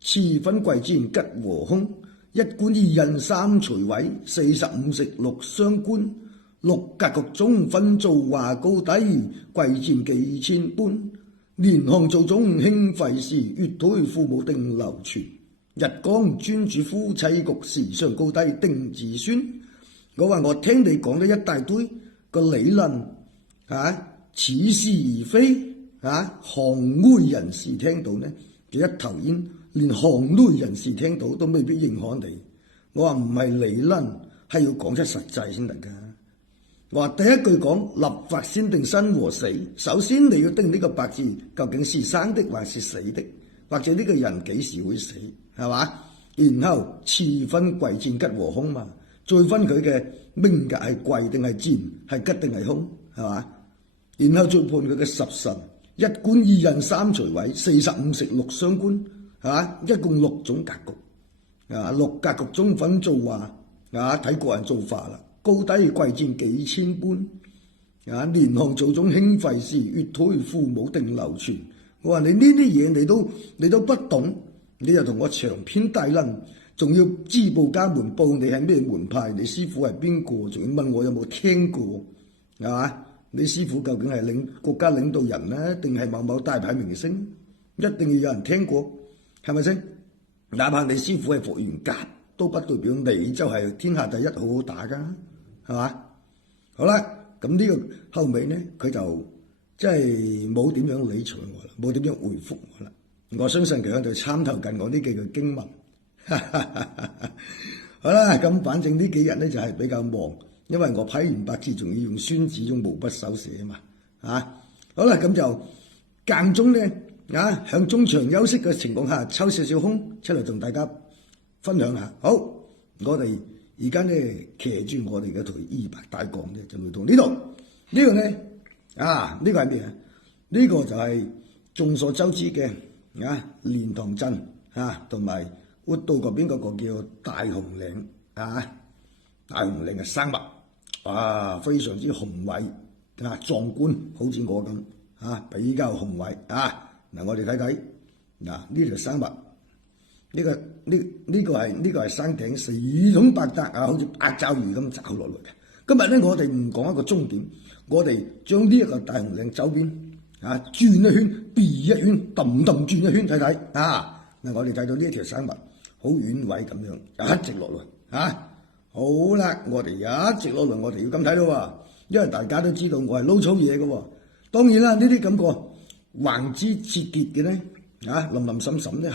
次分貴賤吉和凶，一官二印三隨位，45食六傷官。六格局中分造化高低，貴賤幾千般。年項造種興廢事，月推父母定流傳。日光專主夫妻局，時尚高低定子孫。我話我聽你講咗一大堆個理論，似是而非，行內人士聽到呢，就一頭煙，連行內人士聽到都未必認可你。我話唔係理論，係要講出實際先得㗎。我話第一句講立法先定生和死，首先你要定呢個八字究竟是生的還是死的，或者呢個人幾時會死，係嘛？然後次分貴賤吉和凶嘛，再分佢嘅命格係貴定係賤，係吉定係凶，係嘛？然後再判佢嘅十神，一官二印三隨位，45食六傷官，係嘛？一共六種格局，六格局中分造化，睇個人造化啦。高低貴賤幾千般，年項造種興廢事，月推父母定流傳。我話你呢啲嘢你都不懂，你又同我長篇大論，仲要知報家門報你係咩門派，你師傅係邊個，仲要問我有冇聽過，係嘛？你師傅究竟係國家領導人呢，定係某某大牌明星？一定要有人聽過，係咪先？哪怕你師傅係霍元甲，都不代表你就係天下第一，好好打㗎。係嘛？好啦，咁呢個後尾呢，佢就即係冇點樣理睬我啦，冇點樣回覆我啦。我相信佢喺度參透緊我呢幾句經文。好啦，咁反正呢幾日呢就係比較忙，因為我批完八字仲要用宣紙用毛筆手寫嘛。好啦，咁就間中呢，響中場休息嘅情況下抽少少空出嚟同大家分享下。好，我哋而家呢騎住我哋嘅台200大槓呢，就嚟到呢度。呢個呢，呢個係咩啊？呢個就係眾所周知嘅蓮塘鎮同埋活道嗰邊嗰個叫大紅嶺大紅嶺嘅生物非常之宏偉壯觀，好似我咁比較宏偉嗱，我哋睇睇呢條生物。呢個係山頂四通八達好似八爪魚咁抓落嚟嘅。今日咧，我哋唔講一個終點，我哋將呢一個大紅嶺周邊轉一圈，避一圈，氹轉一圈睇睇嗱，我哋睇到呢一條生物好遠位咁樣一直落嚟好啦，我哋一直落嚟，我哋要咁睇咯，因為大家都知道我係撈草嘢嘅，當然啦，呢啲感覺橫枝截結嘅咧林林沈沈咧。